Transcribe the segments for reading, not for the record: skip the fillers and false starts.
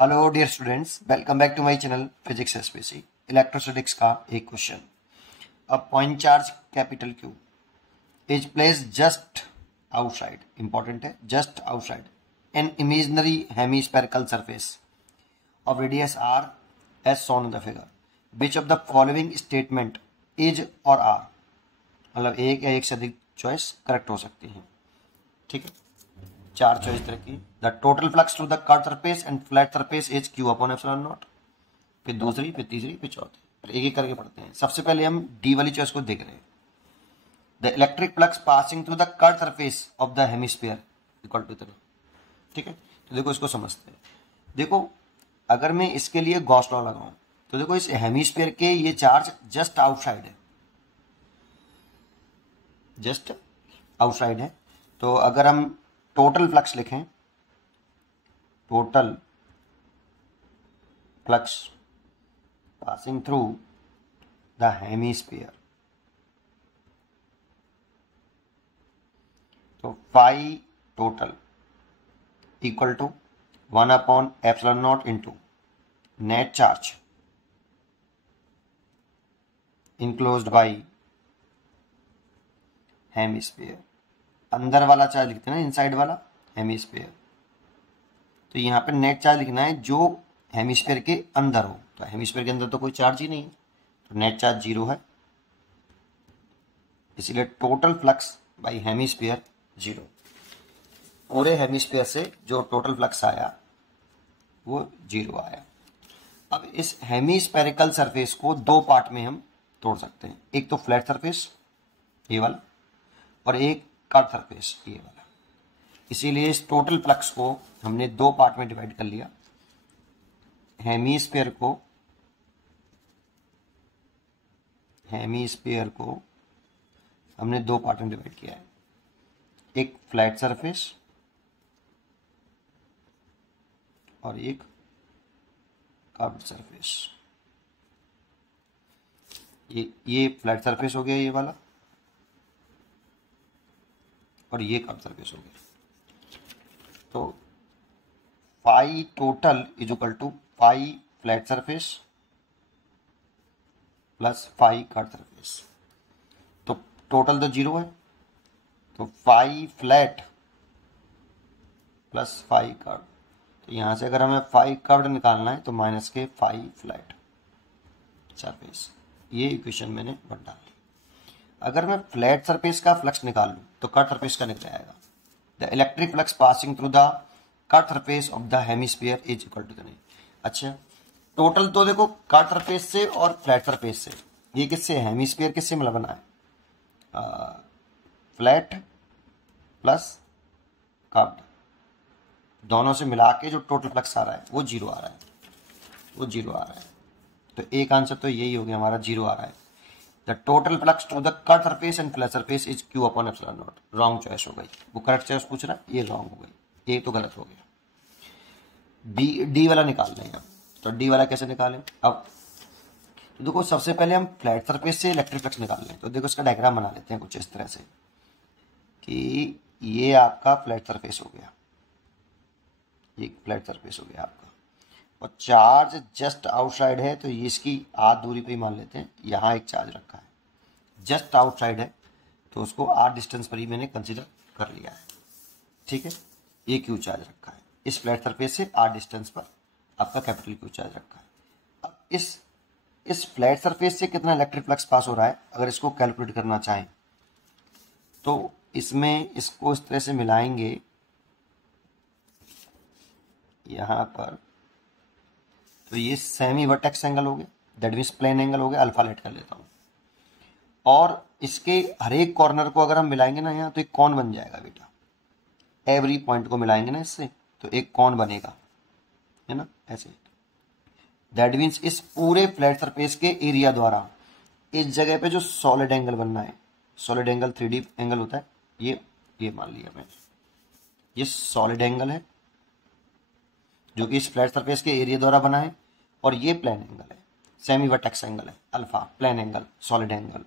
Hello dear students, welcome back to my channel physics SPC. Electrostatics का एक question. A point charge capital Q is placed just outside, important है, just outside an imaginary hemispherical surface of radius R as shown in the figure. Which of the following statement is or are, मतलब एक या एक से अधिक choice correct हो सकती है। ठीक है, चार चॉइस तरह की। The total flux through the curve surface and flat surface is Q upon epsilon not. फिर दूसरी, फिर तीसरी, फिर चौथी, फिर एक एक करके पढ़ते हैं। सबसे पहले हम डी वाली चॉइस को देख रहे हैं। The electric flux passing through the curve surface of the hemisphere equal to इतना। ठीक है, तो देखो इसको समझते हैं। देखो, अगर मैं इसके लिए गॉस लॉ लगाऊं तो देखो इस हेमिस्फीयर के ये चार्ज जस्ट आउटसाइड है, जस्ट आउटसाइड है। तो अगर हम टोटल फ्लक्स लिखें, total flux passing through the hemisphere, तो phi total equal to 1 upon epsilon naught into net charge enclosed by hemisphere। अंदर वाला चार्ज लिखते हैं ना, इनसाइड वाला हेमिस्फीयर। तो यहाँ पे नेट चार्ज लिखना है जो हेमिस्फीयर के अंदर हो। तो हेमिस्फीयर के अंदर तो कोई चार्ज ही नहीं है, तो नेट चार्ज 0 है, इसीलिए टोटल फ्लक्स बाई हेमिस्फीयर 0। पूरे हेमिस्फीयर से जो टोटल फ्लक्स आया वो 0 आया। अब इस हेमिस्फेरिकल सरफेस को दो पार्ट में हम तोड़ सकते हैं, एक तो फ्लैट सरफेस ये वाला और एक कर्व सरफेस ये वाला। इसीलिए इस टोटल फ्लक्स को हमने दो पार्ट में डिवाइड कर लिया। हेमिस्फीयर को हमने दो पार्ट में डिवाइड किया है, एक फ्लैट सरफेस और एक कर्व्ड सरफेस। ये फ्लैट सरफेस हो गया ये वाला, और ये कर्व्ड सरफेस हो गया। तो phi total is equal to phi flat surface plus phi curved surface. तो टोटल तो 0 है, तो phi flat plus phi curve. तो यहां से अगर हमें फाई कर्व निकालना है तो माइनस के फाई फ्लैट सरफेस। ये इक्वेशन मैंने बन डाली। अगर मैं फ्लैट सरफेस का फ्लक्स निकाल लूं तो कर्व सरफेस का निकल आएगा। The electric flux passing through the curve surface of the hemisphere is equal to the. अच्छा, टोटल तो देखो कर्व सरफेस से और फ्लैट सरफेस से, ये किससे, हेमिस्फीयर किससे मिला बना है, फ्लैट प्लस कर्व्ड, दोनों से मिला के जो टोटल फ्लक्स आ रहा है वो 0 आ रहा है, वो 0 आ रहा है। तो एक आंसर तो यही हो गया हमारा, 0 आ रहा है। The total flux to the curve surface and flat surface is Q upon epsilon naught. Wrong choice हो गई, वो करेक्ट चॉइस पूछ रहा है, ये रॉन्ग हो गई, ये तो गलत हो गया। डी वाला निकाल लें अब। तो डी वाला कैसे निकालें अब, तो देखो सबसे पहले हम फ्लैट सरफेस से इलेक्ट्रिक फ्लक्स निकाल लें। तो देखो इसका डायग्राम बना लेते हैं कुछ इस तरह से कि ये आपका फ्लैट सरफेस हो गया, ये फ्लैट सरफेस हो गया आपका, और चार्ज जस्ट आउटसाइड है, तो ये इसकी आध दूरी पे ही मान लेते हैं। यहाँ एक चार्ज रखा है, जस्ट आउटसाइड है, तो उसको आर डिस्टेंस पर ही मैंने कंसिडर कर लिया है। ठीक है, ये क्यू चार्ज रखा है इस फ्लैट सरफेस से आर डिस्टेंस पर, आपका कैपिटल क्यू चार्ज रखा है। अब इस फ्लैट सरफेस से कितना इलेक्ट्रिक फ्लक्स पास हो रहा है, अगर इसको कैलकुलेट करना चाहें तो इसमें इसको इस तरह से मिलाएंगे यहां पर, तो ये सेमी वर्टेक्स एंगल हो गया, दैट मीन्स प्लेन एंगल हो गया, अल्फा लेट कर लेता हूं। और इसके हर एक कॉर्नर को अगर हम मिलाएंगे ना यहाँ, तो एक कॉन बन जाएगा बेटा। एवरी पॉइंट को मिलाएंगे ना इससे, तो एक कॉन बनेगा, है ना, ऐसे। दैट मीन्स इस पूरे फ्लैट सरफेस के एरिया द्वारा इस जगह पे जो सॉलिड एंगल बनना है, सॉलिड एंगल 3D एंगल होता है, ये मान लिया मैंने, ये सॉलिड एंगल है जो कि इस फ्लैट सरफेस के एरिया द्वारा बना है, और ये प्लेन एंगल है, सेमी वर्टेक्स एंगल है, alpha plane angle, solid angle.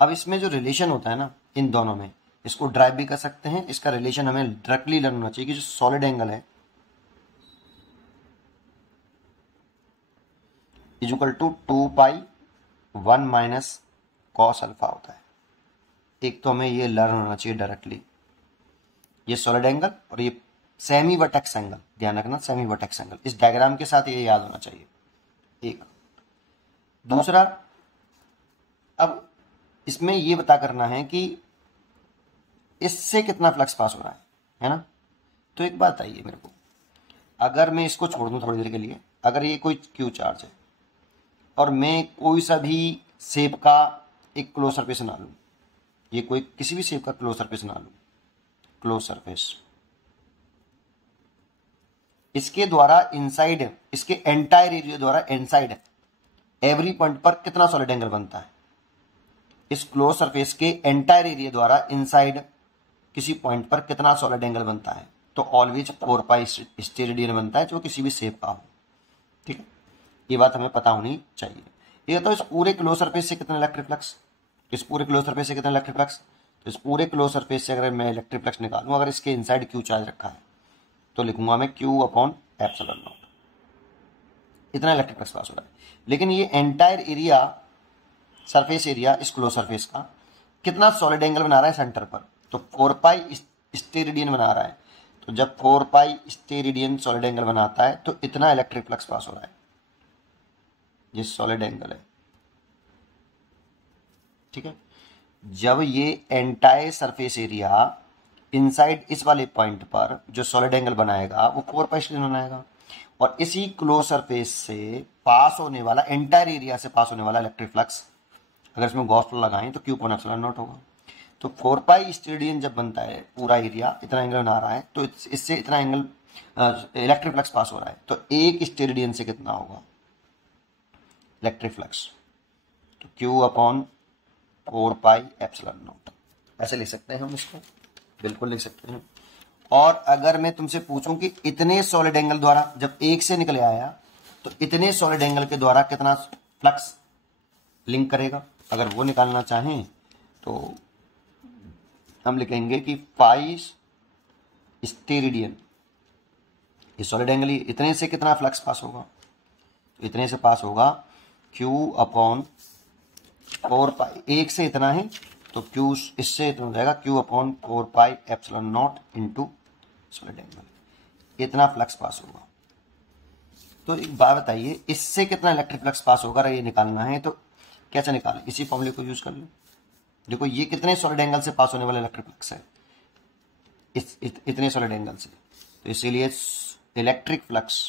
अब इसमें जो रिलेशन होता है ना इन दोनों में, इसको ड्राइव भी कर सकते हैं। इसका रिलेशन हमें डायरेक्टली लर्न होना चाहिए कि जो सॉलिड एंगल है is equal to 2π1 minus cos alpha होता है। एक तो हमें ये लर्न होना चाहिए डायरेक्टली, ये सॉलिड एंगल और ये सेमी वर्टेक्स एंगल, ध्यान रखना सेमी वर्टेक्स एंगल, इस डायग्राम के साथ ये याद होना चाहिए। एक दूसरा, अब इसमें ये पता करना है कि इससे कितना फ्लक्स पास हो रहा है ना। तो एक बात आइए मेरे को, अगर मैं इसको छोड़ दूं थोड़ी देर के लिए, अगर ये कोई क्यू चार्ज है और मैं कोई सा भी शेप का एक क्लोज सरफेस ना लूं, ये कोई किसी भी शेप का क्लोज सरफेस ना लूं, क्लोज सरफेस, इसके द्वारा इनसाइड, इसके एंटायर एरिया द्वारा इनसाइड एवरी पॉइंट पर कितना सॉलिड एंगल बनता है, इस क्लोज सरफेस के एंटायर एरिया द्वारा इनसाइड किसी पॉइंट पर कितना सॉलिड एंगल बनता है, तो ऑलवेज 4π स्टेरेडियन बनता है, जो किसी भी शेप का हो। ठीक है, ये बात हमें पता होनी चाहिए। ये तो इस पूरे क्लोज सरफेस से कितना इलेक्ट्रिक फ्लक्स, इस पूरे क्लोज सरफेस से कितना इलेक्ट्रिक फ्लक्स, तो इस पूरे क्लोज सरफेस से अगर मैं इलेक्ट्रिक फ्लक्स निकालूं, अगर इसके इनसाइड क्यू चार्ज रखा है तो लिखूंगा मैं Q अपॉन एप्सिलॉन नॉट, इतना इलेक्ट्रिक फ्लक्स पास हो रहा है। लेकिन ये एंटायर एरिया, सरफेस एरिया इस क्लोज सरफेस का कितना सॉलिड एंगल बना रहा है सेंटर पर, तो 4π स्टेरेडियन बना रहा है। तो जब 4π स्टेरेडियन सॉलिड एंगल बनाता है तो इतना इलेक्ट्रिक फ्लक्स पास हो रहा है, ये सॉलिड एंगल है। ठीक है, जब ये एंटायर सरफेस एरिया इनसाइड इस वाले पॉइंट पर जो सॉलिड एंगल बनाएगा वो 4π स्टेरेडियन बनाएगा, और इसी क्लोज सरफेस से पास होने वाला, एंटायर एरिया से पास होने वाला इलेक्ट्रिक फ्लक्स अगर इसमें गॉस लॉ लगाएं तो Q अपॉन एप्सिलॉन नॉट होगा। तो 4π स्टेरेडियन जब बनता है, पूरा एरिया इतना एंगल बना रहा है, तो इससे इतना एंगल इलेक्ट्रिक फ्लक्स पास हो रहा है, तो एक स्टेरेडियन से कितना होगा इलेक्ट्रिक फ्लक्स, तो Q अपॉन 4π एप्सिलॉन नॉट, ऐसे लिख सकते हैं हम इसको, बिल्कुल लिख सकते हैं। और अगर मैं तुमसे पूछूं कि इतने सॉलिड एंगल द्वारा, जब एक से निकले आया तो इतने सॉलिड एंगल के द्वारा कितना फ्लक्स लिंक करेगा, अगर वो निकालना चाहें तो हम लिखेंगे कि 5 स्टेरेडियन, ये सॉलिड एंगल, इतने से कितना फ्लक्स पास होगा, तो इतने से पास होगा Q अपॉन 4π, एक से इतना है तो Q इससे इतना हो जाएगा Q upon 4π epsilon naught into solid angle, इतना फ्लक्स पास होगा। तो एक बात बताइए, इससे कितना इलेक्ट्रिक फ्लक्स पास होगा, ये निकालना है तो कैसे निकालें, इसी फॉर्मूले को यूज कर लो। देखो ये कितने सॉलिड एंगल से पास होने वाला इलेक्ट्रिक फ्लक्स है, इतने सॉलिड एंगल से, तो इसीलिए इलेक्ट्रिक फ्लक्स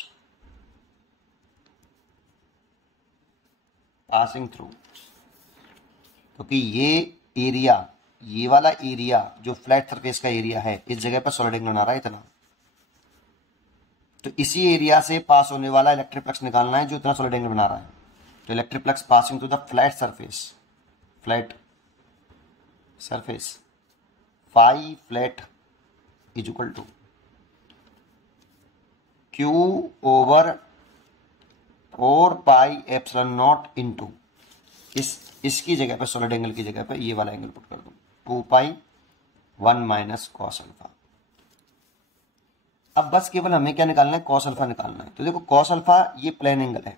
पासिंग थ्रू, क्योंकि ये एरिया, ये वाला एरिया जो फ्लैट सरफेस का एरिया है, इस जगह पर सॉलिड एंगल बना रहा है इतना, तो इसी एरिया से पास होने वाला इलेक्ट्रिक फ्लक्स निकालना है जो इतना सॉलिड एंगल बना रहा है। तो electric flux passing through the flat surface, flat surface, phi flat is equal to Q over 4π epsilon naught into इसकी जगह पे, सॉलिड एंगल की जगह पे ये वाला एंगल पुट कर दूं, 2π1 माइनस कॉस अल्फा। अब बस केवल हमें क्या निकालना है, कॉस अल्फा निकालना है। तो देखो कॉस अल्फा ये प्लेन एंगल है,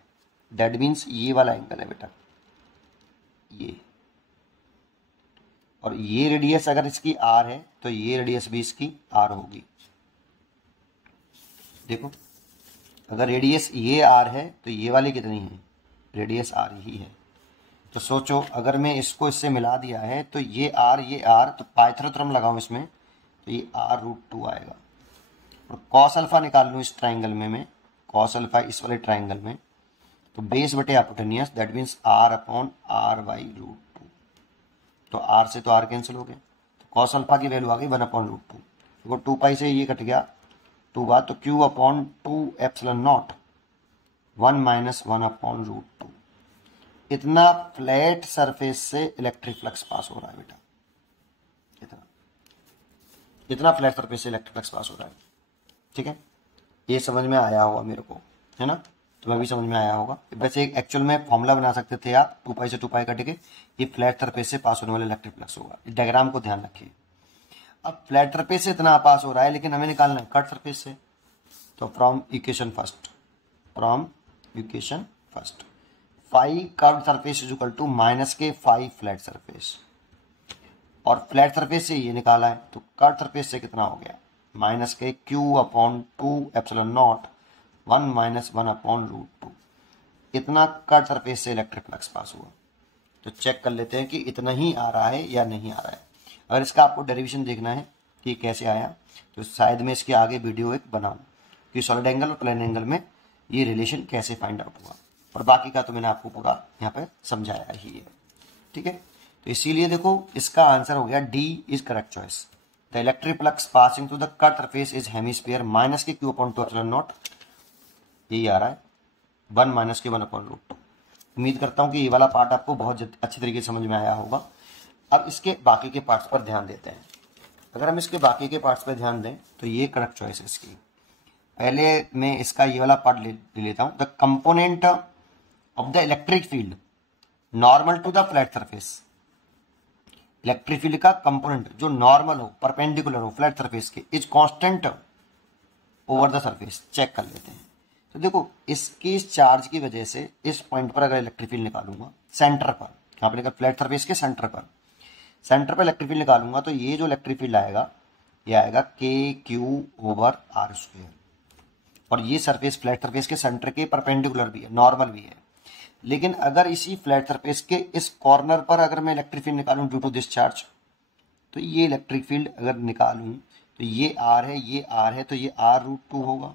दैट मीन्स ये वाला एंगल है बेटा, ये, और ये रेडियस अगर इसकी r है तो ये रेडियस भी इसकी r होगी। देखो अगर रेडियस ये r है तो ये वाली कितनी है, रेडियस r ही है। तो सोचो अगर मैं इसको इससे मिला दिया है तो ये r, तो पाइथागोरस लगाऊं इसमें तो ये r√2 आएगा। और कॉस अल्फा निकाल लूँ इस ट्राइंगल में, मैं कॉस अल्फा इस वाले ट्राइंगल में, तो बेस बटे hypotenuse, that means r upon r/√2। तो r से तो r कैंसिल हो गए, तो कॉस अल्फा की वैल्यू आ गई 1/√2। देखो 2π से ये कट गया 2 बार, तो Q upon 2 epsilon naught 1 minus 1/√2, इतना फ्लैट सरफेस से इलेक्ट्रिक फ्लक्स पास हो रहा है बेटा, इतना फ्लैट सरफेस से इलेक्ट्रिक फ्लक्स पास हो रहा है। ठीक है, ये समझ में आया होगा मेरे को, है ना, तुम्हें भी समझ में आया होगा। वैसे एक्चुअल में फॉर्मूला बना सकते थे आप, 2π से 2π कट के ये फ्लैट सरफेस से पास होने वाला इलेक्ट्रिक फ्लक्स होगा। डायग्राम को ध्यान रखिए। अब फ्लैट सरफेस से इतना पास हो रहा है, लेकिन हमें निकालना है कट सरफेस से, तो from equation first, phi curve surface is equal to minus के फाई फ्लैट सरफेस, और फ्लैट सरफेस से ये निकाला है तो कर्व सरफेस से कितना हो गया, माइनस के q upon 2 epsilon naught 1 minus 1 upon root 2। इतना कर्व सरफेस से इलेक्ट्रिक फ्लक्स पास हुआ। तो चेक कर लेते हैं कि इतना ही आ रहा है या नहीं आ रहा है। अगर इसका आपको डेरिवेशन देखना है कि कैसे आया, तो शायद मैं इसके आगे वीडियो एक बनाऊं कि सॉलिड एंगल और प्लेन एंगल में ये रिलेशन कैसे फाइंड आउट हुआ, और बाकी का तो मैंने आपको पूरा यहाँ पे समझाया ही है। ठीक है, तो इसीलिए देखो इसका आंसर हो गया D is correct choice. The electric flux passing through the curve surface is hemisphere minus के क्यू अपॉन 2 एप्सिलॉन नॉट, यही आ रहा है 1 माइनस के 1 अपॉन रूट 2। उम्मीद करता हूँ कि ये वाला पार्ट आपको बहुत अच्छी तरीके से समझ में आया होगा। अब इसके बाकी के पार्ट्स पर ध्यान देते हैं। अगर हम इसके बाकी के पार्ट्स पर ध्यान दें तो ये करेक्ट चॉइस है इसकी। पहले मैं इसका ये वाला पार्ट ले लेता हूँ। The component of the electric field normal to the flat surface, electric field का कंपोनेंट जो नॉर्मल हो, परपेंडिकुलर हो फ्लैट सरफेस के, is constant over the surface. Check कर लेते हैं। तो देखो इसकी चार्ज की वजह से इस पॉइंट पर अगर इलेक्ट्रिक फील्ड निकालूंगा सेंटर पर, यहाँ पर फ्लैट सरफेस के सेंटर पर इलेक्ट्रिक फील्ड निकालूंगा तो ये जो इलेक्ट्रिक फील्ड आएगा ये आएगा के क्यू ओवर आर स्क्वायर, और ये सरफेस फ्लैट सरफेस के सेंटर के परपेंडिकुलर भी है, नॉर्मल भी है। लेकिन अगर इसी फ्लैट सरफेस के इस कॉर्नर पर अगर मैं इलेक्ट्रिक फील्ड निकालूं ड्यू टू दिस चार्ज, तो ये इलेक्ट्रिक फील्ड अगर निकालूं तो ये आर है, ये आर है, तो ये आर रूट 2 होगा।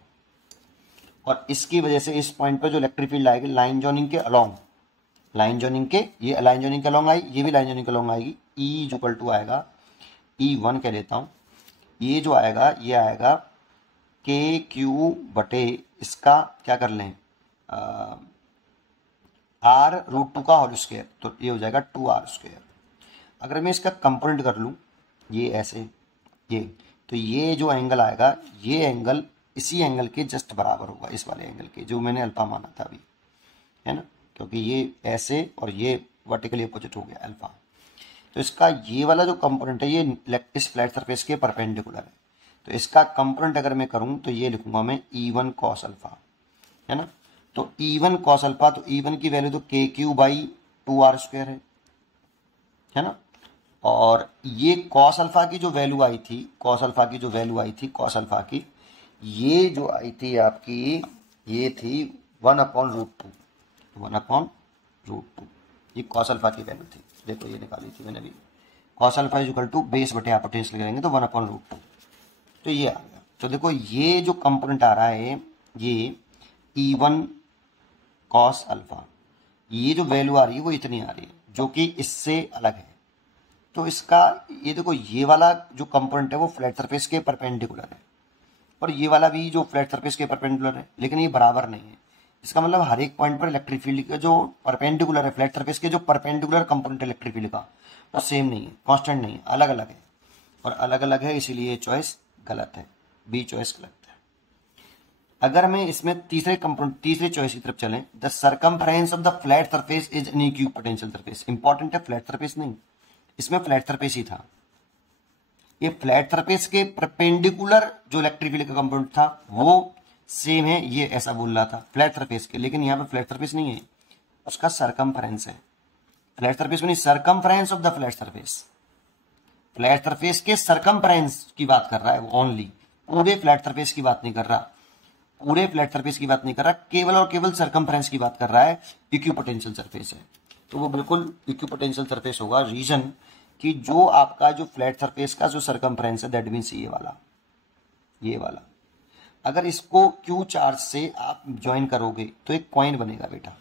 और इसकी वजह से इस पॉइंट पर जो इलेक्ट्रिक फील्ड आएगी लाइन जॉइनिंग के अलोंग, लाइन जॉइनिंग के, ये लाइन जॉइनिंग के अलोंग आई, ये भी लाइन जॉइनिंग के अलोंग आएगी। ई इक्वल टू आएगा E1 कह लेता हूँ, ये जो आएगा ये आएगा के क्यू बटे इसका क्या कर लें आर रूट 2 का होल स्क्वायर, तो ये हो जाएगा 2r स्क्वायर। अगर मैं इसका कंपोनेंट कर लूँ ये ऐसे, ये तो ये जो एंगल आएगा ये एंगल इसी एंगल के जस्ट बराबर होगा, इस वाले एंगल के जो मैंने अल्फा माना था अभी, है ना, क्योंकि ये ऐसे और ये वर्टिकली अपोजिट हो गया अल्फा। तो इसका ये वाला जो कंपोनेंट है ये इस फ्लैट सरफेस के परपेंडिकुलर है। तो इसका कंपोनेंट अगर मैं करूं तो ये लिखूंगा मैं E1 कॉस अल्फा, है ना। तो E1 कॉस अल्फा, तो E1 की वैल्यू तो के क्यू बाई 2r स्क्वायर है ना। और ये कॉस अल्फा की जो वैल्यू आई थी, कॉस अल्फा की जो वैल्यू आई थी, कॉस अल्फा की ये जो आई थी आपकी, ये थी 1 अपॉन रूट 2, 1 अपॉन रूट 2, ये कॉस अल्फा की वैल्यू थी। देखो ये निकाली थी मैंने भी, cos alpha is equal to base बटे आप पोटेंशियल करेंगे तो 1 अपॉन रूट 2, तो ये आ गया। तो देखो ये जो कंपोनेंट आ रहा है ये E1 कॉस अल्फा, ये जो वैल्यू आ रही है वो इतनी आ रही है जो कि इससे अलग है। तो इसका ये देखो ये वाला जो कंपोनेंट है वो फ्लैट सरफेस के परपेंडिकुलर है, और ये वाला भी जो फ्लैट सरफेस के परपेंडिकुलर है, लेकिन ये बराबर नहीं है। इसका मतलब हर एक पॉइंट पर इलेक्ट्रिक फील्ड का जो परपेंडिकुलर है, फ्लैट सरफेस के जो परपेंडिकुलर कंपोनेंट इलेक्ट्रिक फील्ड का, वो सेम नहीं है, कांस्टेंट नहीं है, अलग अलग है। और अलग अलग है इसीलिए ये चॉइस गलत है, बी चॉइस गलत है। अगर मैं इसमें तीसरे कंपोनेंट, तीसरे चॉइस की तरफ चलें, the circumference of the flat surface is an equipotential surface. Important है फ्लैट सरफेस नहीं, इसमें फ्लैट सरफेस ही था। ये फ्लैट सरफेस के परपेंडिकुलर जो इलेक्ट्रिक फील्ड का कंपोनेंट था वो सेम है, ये ऐसा बोल रहा था फ्लैट सरफेस के, लेकिन यहाँ पे फ्लैट सरफेस नहीं है, उसका सरकमफ्रेंस है। फ्लैट सरफेस में नहीं, circumference of the flat surface, flat surface के सरकमफ्रेंस की बात कर रहा है वो ओनली, पूरे फ्लैट सरफेस की बात नहीं कर रहा, पूरे फ्लैट सरफेस की बात नहीं कर रहा, केवल और केवल सरकमफ्रेंस की बात कर रहा है। इक्विपोटेंशियल सरफेस है तो वो बिल्कुल इक्विपोटेंशियल सरफेस होगा। रीजन कि जो आपका जो फ्लैट सरफेस का जो सरकमफ्रेंस है दैट मीन्स ये वाला, ये वाला, अगर इसको क्यू चार्ज से आप ज्वाइन करोगे तो एक पॉइंट बनेगा बेटा।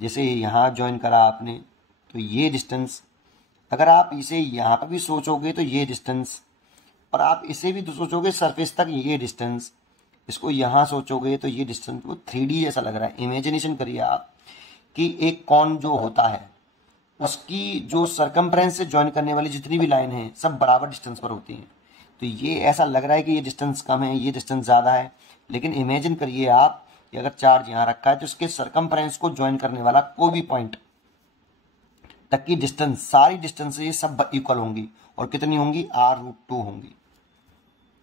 जैसे यहाँ ज्वाइन करा आपने तो ये डिस्टेंस, अगर आप इसे यहाँ पर भी सोचोगे तो ये डिस्टेंस, और आप इसे भी तो सोचोगे सरफेस तक ये डिस्टेंस, इसको यहाँ सोचोगे तो ये डिस्टेंस, वो 3D जैसा लग रहा है। इमेजिनेशन करिए आप कि एक कॉन जो होता है उसकी जो सरकमफ्रेंस से ज्वाइन करने वाली जितनी भी लाइन है सब बराबर डिस्टेंस पर होती हैं। तो ये ऐसा लग रहा है कि ये डिस्टेंस कम है, ये डिस्टेंस ज़्यादा है, लेकिन इमेजिन करिए आप कि अगर चार्ज यहाँ रखा है तो उसके सरकमफ्रेंस को ज्वाइन करने वाला कोई भी पॉइंट तक की डिस्टेंस, सारी डिस्टेंस ये सब इक्वल होंगी, और कितनी होंगी, r√2 होंगी,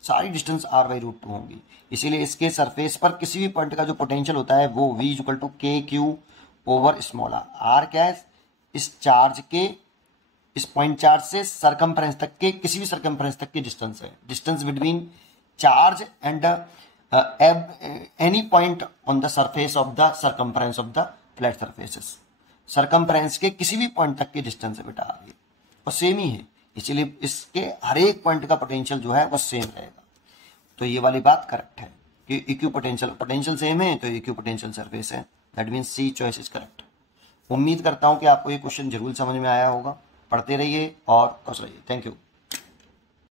सारी डिस्टेंस r/√2 होंगी। इसीलिए इसके सरफेस पर किसी भी पॉइंट का जो पोटेंशियल होता है वो v = k q over small r क्या है, इस चार्ज के, इस पॉइंट चार्ज से सरकमफ्रेंस तक के, किसी भी सरकमफ्रेंस तक की डिस्टेंस है, distance between charge and any point on the surface of the circumference of the flat surfaces. Circumference के किसी भी पॉइंट तक की डिस्टेंस है बेटा ये, और सेम ही है, इसीलिए इसके हर एक पॉइंट का पोटेंशियल जो है वो सेम रहेगा। तो ये वाली बात करेक्ट है कि इक्यू पोटेंशियल सेम है, तो इक्यू पोटेंशियल सरफेस है, that means C choice is correct. उम्मीद करता हूं कि आपको ये क्वेश्चन जरूर समझ में आया होगा। पढ़ते रहिए और खुश रहिए। Thank you.